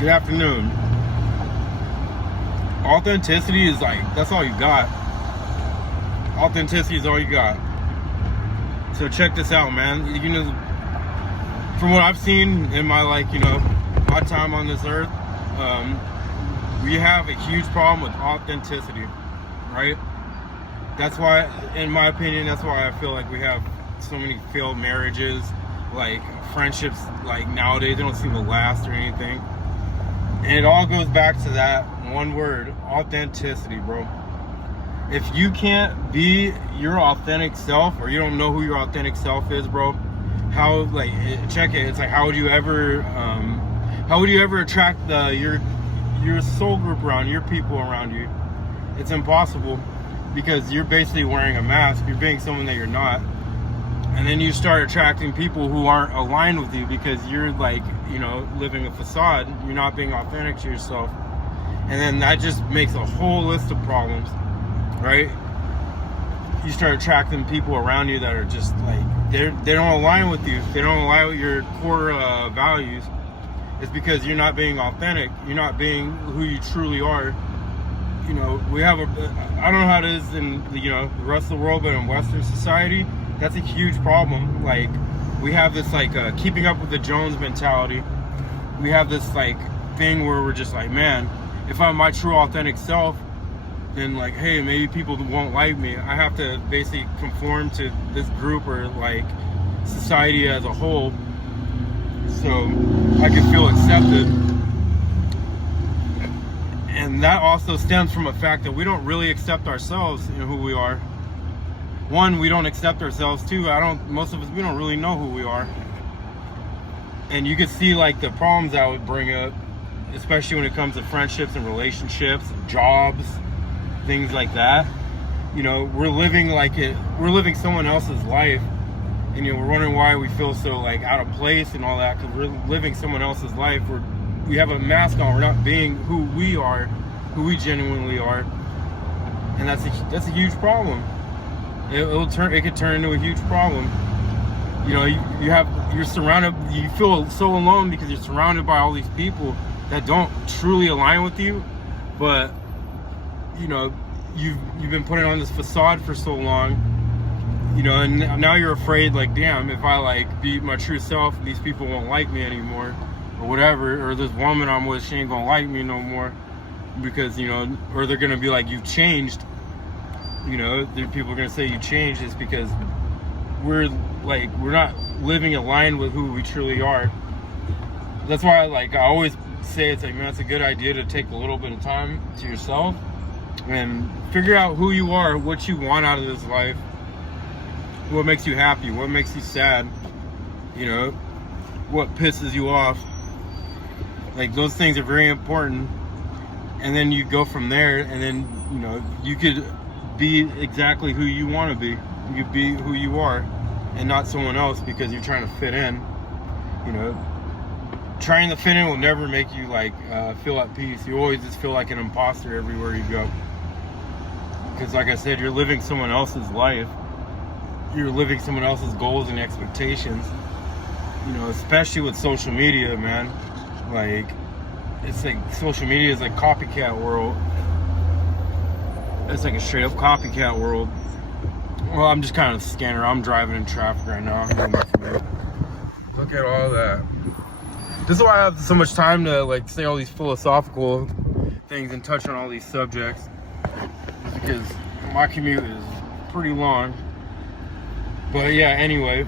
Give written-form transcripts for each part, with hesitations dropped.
Good afternoon. Authenticity is like, that's all you got. Authenticity is all you got. So check this out, man. From what I've seen in my, my time on this earth, we have a huge problem with authenticity, right? That's why, in my opinion, that's why I feel like we have so many failed marriages, like friendships, like nowadays they don't seem to last or anything. And it all goes back to that one word, authenticity, bro. If you can't be your authentic self, or you don't know who your authentic self is, bro, check it. It's like, how would you ever attract your soul group around you, your people around you? It's impossible, because you're basically wearing a mask. You're being someone that you're not. And then you start attracting people who aren't aligned with you, because you're living a facade. You're not being authentic to yourself. And then that just makes a whole list of problems, right? You start attracting people around you that are just they don't align with you. They don't align with your core values. It's because you're not being authentic. You're not being who you truly are. We have I don't know how it is in the rest of the world, but in Western society, that's a huge problem. Like, we have this keeping up with the Jones mentality. We have this thing where we're just like, man, if I'm my true authentic self, then hey, maybe people won't like me. I have to basically conform to this group or society as a whole, so I can feel accepted. And that also stems from a fact that we don't really accept ourselves and who we are. One, we don't accept ourselves. Two, most of us, we don't really know who we are. And you can see the problems that would bring up, especially when it comes to friendships and relationships, jobs, things like that. We're living someone else's life, and we're wondering why we feel so out of place and all that, because we're living someone else's life. We have a mask on. We're not being who we are, who we genuinely are, and that's a huge problem. It could turn into a huge problem. You're surrounded. You feel so alone because you're surrounded by all these people that don't truly align with you, but you've been putting on this facade for so long, and now you're afraid, damn, if I be my true self, these people won't like me anymore, or whatever, or this woman I'm with, she ain't gonna like me no more, because or they're gonna be like, you've changed. People are gonna say you changed. It's because we're not living aligned with who we truly are. That's why I always say, it's man, it's a good idea to take a little bit of time to yourself and figure out who you are, what you want out of this life, what makes you happy, what makes you sad, what pisses you off. Those things are very important. And then you go from there, and then you could be exactly who you want to be. You be who you are and not someone else, because you're trying to fit in. Trying to fit in will never make you feel at peace. You always just feel like an imposter everywhere you go, because like I said, you're living someone else's life. You're living someone else's goals and expectations. Especially with social media, man. It's social media is copycat world. It's a straight up copycat world. Well, I'm just kind of a scanner. I'm driving in traffic right now. Look at all that. This is why I have so much time to say all these philosophical things and touch on all these subjects. It's because my commute is pretty long. But yeah, anyway,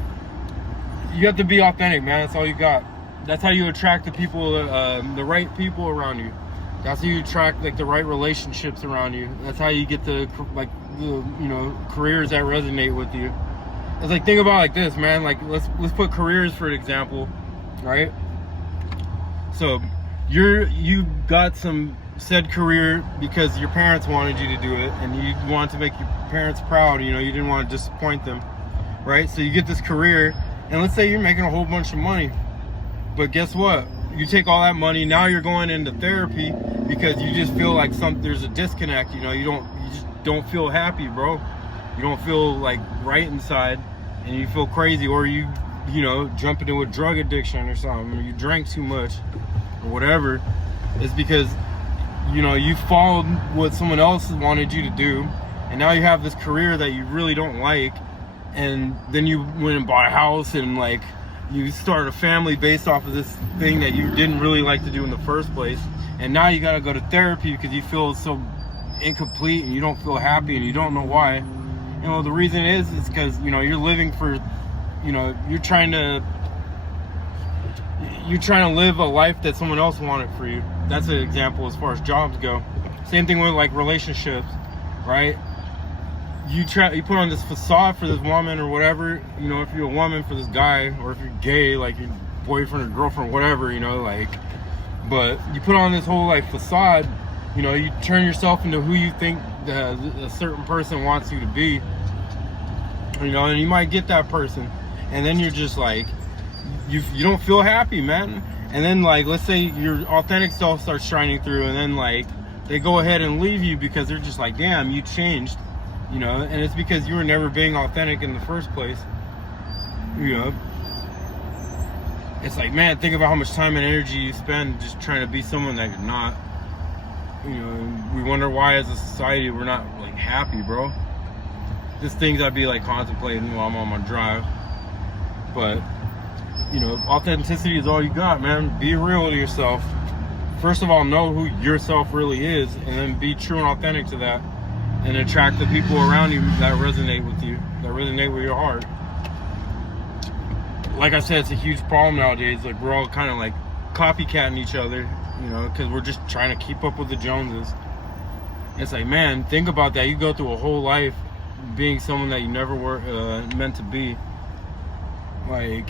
you have to be authentic, man. That's all you got. That's how you attract the right people around you. That's how you attract the right relationships around you. That's how you get the careers that resonate with you. It's think about this, man. Let's put careers for example, right? So you got some said career because your parents wanted you to do it, and you wanted to make your parents proud. You didn't want to disappoint them, right? So you get this career, and let's say you're making a whole bunch of money, but guess what? You take all that money, now you're going into therapy because you just feel there's a disconnect. You just don't feel happy, bro. You don't feel right inside, and you feel crazy, or you you know, jump into a drug addiction or something, or you drank too much or whatever, it's because, you know, you followed what someone else wanted you to do, and now you have this career that you really don't like, and then you went and bought a house, and like you started a family based off of this thing that you didn't really like to do in the first place, and now you got to go to therapy because you feel so incomplete and you don't feel happy and you don't know why. You know, the reason is because, you know, you're living for, you know, you're trying to live a life that someone else wanted for you. That's an example as far as jobs go. Same thing with like relationships, right? You put on this facade for this woman or whatever, you know, if you're a woman for this guy, or if you're gay, like your boyfriend or girlfriend, whatever, you know, like, but you put on this whole like facade, you know, you turn yourself into who you think a certain person wants you to be, you know, and you might get that person, and then you're just like, you don't feel happy, man. And then like, let's say your authentic self starts shining through, and then like they go ahead and leave you because they're just like, damn, you changed, you know, and it's because you were never being authentic in the first place, you know. It's like, man, think about how much time and energy you spend just trying to be someone that you're not. You know, we wonder why as a society we're not like happy, bro. Just things I'd be like contemplating while I'm on my drive. But, you know, authenticity is all you got, man. Be real to yourself. First of all, know who yourself really is, and then be true and authentic to that, and attract the people around you that resonate with you, that resonate with your heart. Like I said, it's a huge problem nowadays. Like, we're all kind of like copycatting each other, you know, because we're just trying to keep up with the Joneses. It's like, man, think about that. You go through a whole life being someone that you never were meant to be. Like,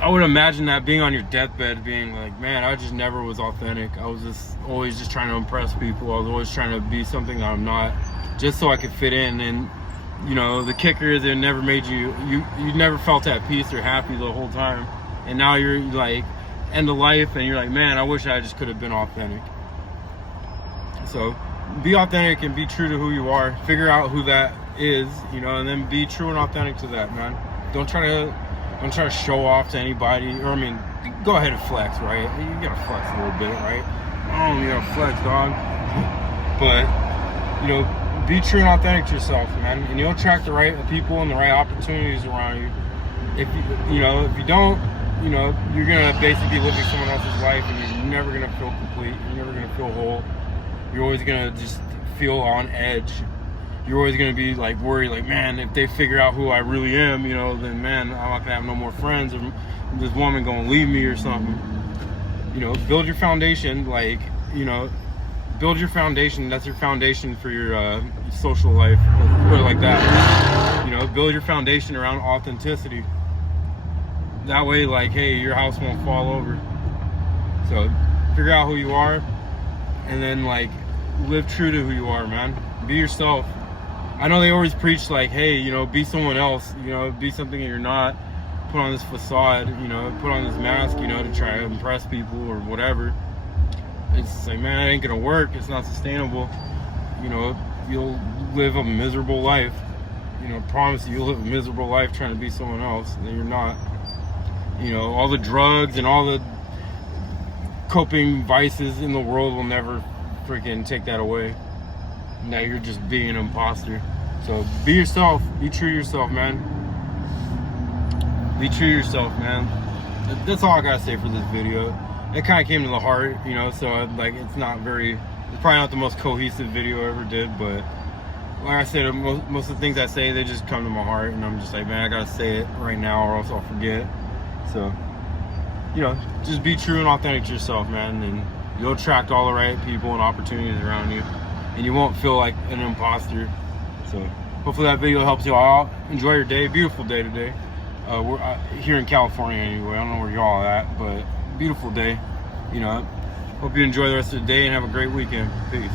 I would imagine that being on your deathbed, being like, man, I just never was authentic. I was just always just trying to impress people. I was always trying to be something that I'm not, just so I could fit in. And, you know, the kicker is it never made you never felt at peace or happy the whole time. And now you're like, end of life, and you're like, man, I wish I just could have been authentic. So be authentic and be true to who you are. Figure out who that is, you know, and then be true and authentic to that, man. Don't try to show off to anybody, or I mean, go ahead and flex, right? You gotta flex a little bit, right? Oh, you gotta flex, dog. But, you know, be true and authentic to yourself, man, and you'll attract the right people and the right opportunities around you. If you don't, you know, you're gonna basically be living someone else's life, and you're never gonna feel complete. You're never gonna feel whole. You're always gonna just feel on edge. You're always gonna be like worried, like, man, if they figure out who I really am, you know, then man, I'm not gonna have no more friends, or this woman gonna leave me or something. You know, build your foundation, like, you know, build your foundation. That's your foundation for your social life, put it like that. You know, build your foundation around authenticity. That way, like, hey, your house won't fall over. So figure out who you are, and then like live true to who you are, man. Be yourself. I know they always preach like, hey, you know, be someone else, you know, be something that you're not. Put on this facade, you know, put on this mask, you know, to try to impress people or whatever. It's like, man, it ain't gonna work. It's not sustainable. You know, you'll live a miserable life. You know, I promise you, you'll live a miserable life trying to be someone else that you're not. You know, all the drugs and all the coping vices in the world will never freaking take that away. Now you're just being an imposter. So be yourself. Be true to yourself, man. Be true to yourself, man. That's all I gotta say for this video. It kind of came to the heart, you know, so like it's probably not the most cohesive video I ever did, but like I said, most of the things I say, they just come to my heart, and I'm just like, man, I gotta say it right now or else I'll forget. So, you know, just be true and authentic to yourself, man, and you'll attract all the right people and opportunities around you, and you won't feel like an imposter. So hopefully that video helps you all out. Enjoy your day. Beautiful day today. We're here in California anyway. I don't know where y'all at, but beautiful day. You know, hope you enjoy the rest of the day and have a great weekend. Peace.